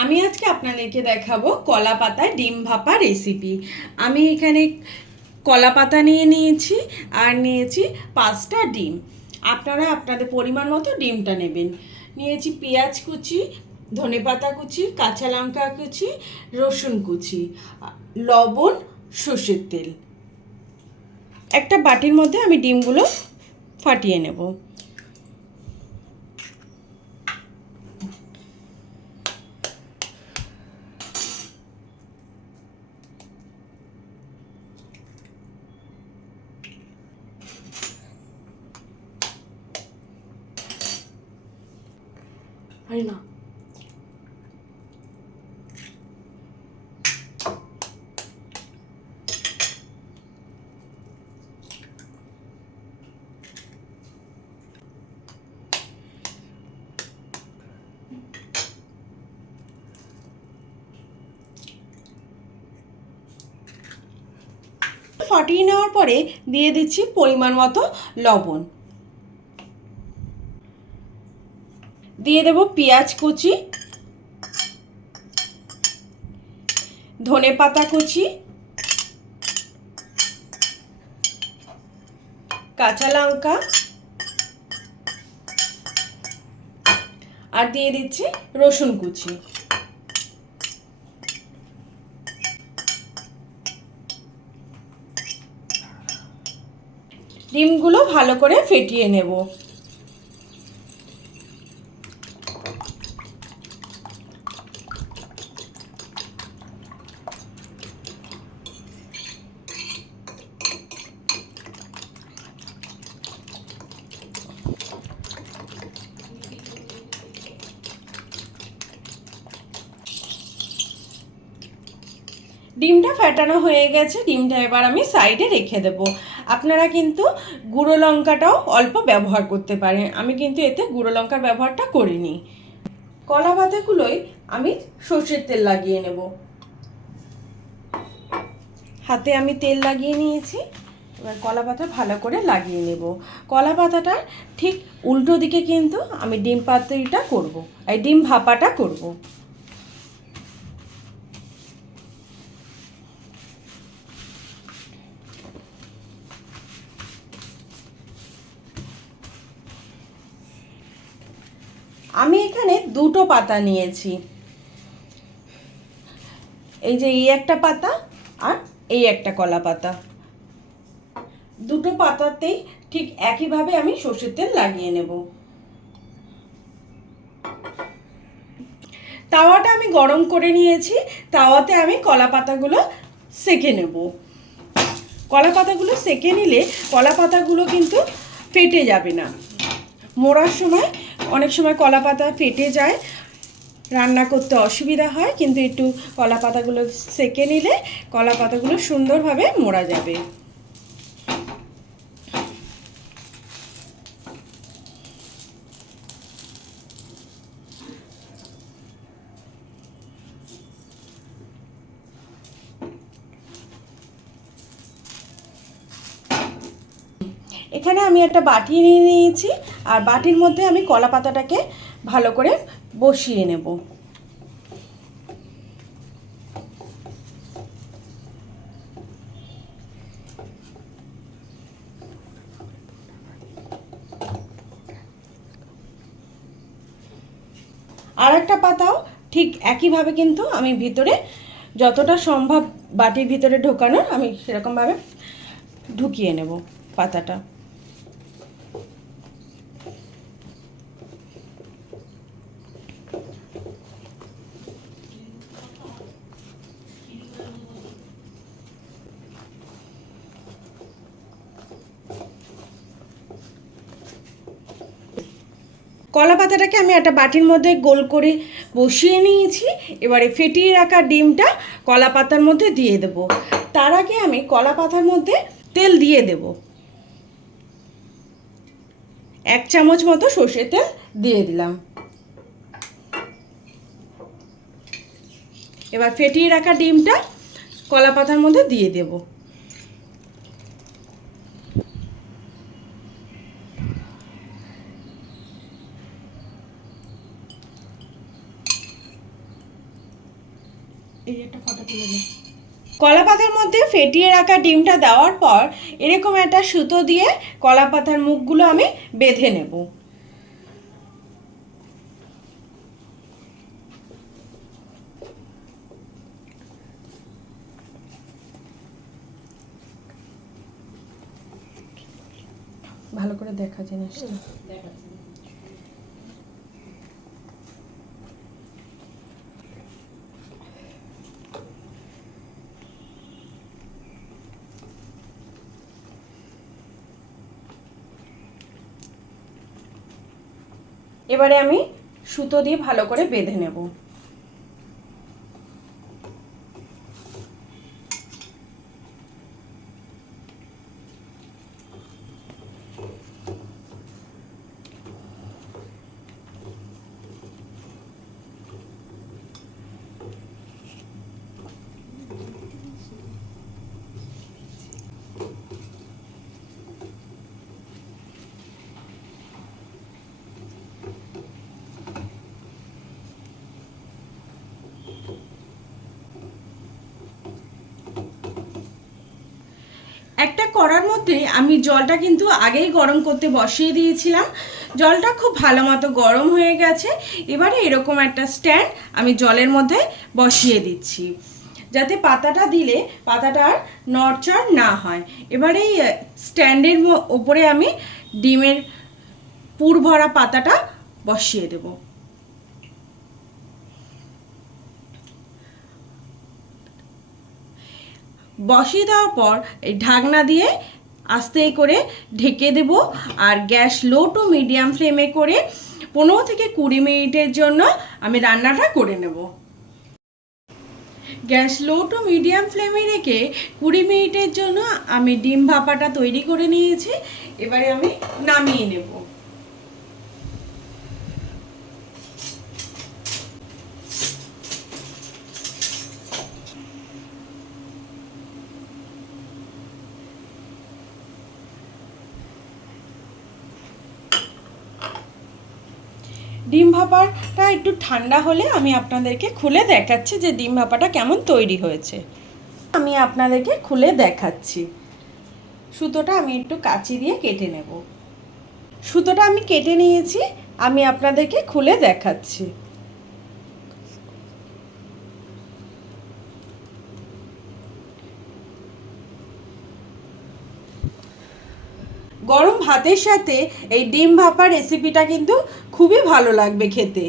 আমি আজকে আপনাদেরকে দেখাবো কলা পাতায় ডিম ভাপা রেসিপি। আমি এখানে কলা পাতা নিয়ে নিয়েছি আর নিয়েছি 5টা ডিম। আপনারা আপনাদের পরিমাণ মতো ডিমটা নেবেন। নিয়েছি পেঁয়াজ কুচি, ধনেপাতা কুচি, কাঁচা লঙ্কা কুচি, রসুন কুচি, লবণ, সর্ষের তেল। একটা বাটির মধ্যে আমি ডিমগুলো ফাটিয়ে নেব। না, ফাটিয়ে নেওয়ার পরে দিয়ে দিচ্ছি পরিমাণ মতো লবণ, দিয়ে দেব পেঁয়াজ কুচি, ধনেপাতা কুচি, কাঁচা লঙ্কা আর দিয়ে দিচ্ছি রসুন কুচি। ডিমগুলো ভালো করে ফেটিয়ে নেব। ডিমটা ফেটানো হয়ে গেছে, ডিমটা এবার আমি সাইডে রেখে দেব। আপনারা কিন্তু গুঁড়ো লঙ্কাটাও অল্প ব্যবহার করতে পারেন, আমি কিন্তু এতে গুঁড়ো লঙ্কার ব্যবহারটা করিনি। কলা পাতাগুলোই আমি সর্ষের তেল লাগিয়ে নেব। হাতে আমি তেল লাগিয়ে নিয়েছি, এবার কলা পাতা ভালো করে লাগিয়ে নেব। কলা পাতাটার ঠিক উল্টো দিকে কিন্তু আমি ডিম পাতুরিটা করব, এই ডিম ভাপাটা করব। আমি এখানে 2টো পাতা নিয়েছি, এই যে এই একটা পাতা আর এই একটা কলা পাতা। 2টো পাতাতেই ঠিক একইভাবে আমি সর্ষের তেল লাগিয়ে নেব। তাওয়াটা আমি গরম করে নিয়েছি, তাওয়াতে আমি কলা পাতাগুলো সেঁকে নেব। কলা পাতাগুলো সেঁকে নিলে কলা পাতাগুলো কিন্তু ফেটে যাবে না। মোড়ার সময় অনেক সময় কলা পাতা ফেটে যায়, রান্না করতে অসুবিধা হয়, কিন্তু একটু কলা পাতাগুলো সেঁকে নিলে কলা পাতাগুলো সুন্দরভাবে মোড়া যাবে। এখানে আমি একটা বাটি নিয়ে নিয়েছি, আর বাটির মধ্যে আমি কলা পাতাটাকে ভালো করে বসিয়ে নেব। আর একটা পাতাও ঠিক একইভাবে কিন্তু আমি ভিতরে যতটা সম্ভব বাটির ভিতরে ঢোকানোর আমি সেরকমভাবে ঢুকিয়ে নেব পাতাটা। কলা পাতাটাকে আমি একটা বাটির মধ্যে গোল করে বসিয়ে নিয়েছি। এবারে ফেটিয়ে রাখা ডিমটা কলা পাতার মধ্যে দিয়ে দেব। তার আগে আমি কলা পাতার মধ্যে তেল দিয়ে দেব। 1 চামচ মতো সর্ষের তেল দিয়ে দিলাম। এবার ফেটিয়ে রাখা ডিমটা কলা পাতার মধ্যে দিয়ে দেব। এই একটা ফটো তুলে নে। কলা পাতার মধ্যে ফেটিয়ে রাখা ডিমটা দেওয়ার পর এরকম একটা সুতো দিয়ে কলা পাতার মুখগুলো আমি বেঁধে নেব। ভালো করে দেখা জিনিসটা। এবারে আমি সুতো দিয়ে ভালো করে বেঁধে নেব। একটা কড়ার মধ্যে আমি জলটা কিন্তু আগেই গরম করতে বসিয়ে দিয়েছিলাম। জলটা খুব ভালো মতো গরম হয়ে গেছে। এবারে এরকম একটা স্ট্যান্ড আমি জলের মধ্যে বসিয়ে দিচ্ছি, যাতে পাতাটা দিলে পাতাটা আর নড়চড় না হয়। এবারে এই স্ট্যান্ডের ওপরে আমি ডিমের পুর ভরা পাতাটা বসিয়ে দেব। বসিয়ে দেওয়ার পর এই ঢাকনা দিয়ে আস্তে করে ঢেকে দেব। আর গ্যাস লো টু মিডিয়াম ফ্লেমে করে 15 থেকে 20 মিনিটের জন্য আমি রান্নাটা করে নেব। গ্যাস লো টু মিডিয়াম ফ্লেমে রেখে 20 মিনিটের জন্য আমি ডিম ভাপাটা তৈরি করে নিয়েছি। এবারে আমি নামিয়ে নেব। ডিম ভাপাটা একটু ঠান্ডা হলে আমি আপনাদেরকে খুলে দেখাচ্ছি যে ডিম ভাপাটা কেমন তৈরি হয়েছে। আমি আপনাদেরকে খুলে দেখাচ্ছি। সুতোটা আমি একটু কাঁচি দিয়ে কেটে নেব। সুতোটা আমি কেটে নিয়েছি, আমি আপনাদেরকে খুলে দেখাচ্ছি। গরম ভাতের সাথে এই ডিম ভাপা রেসিপিটা কিন্তু খুবই ভালো লাগবে খেতে।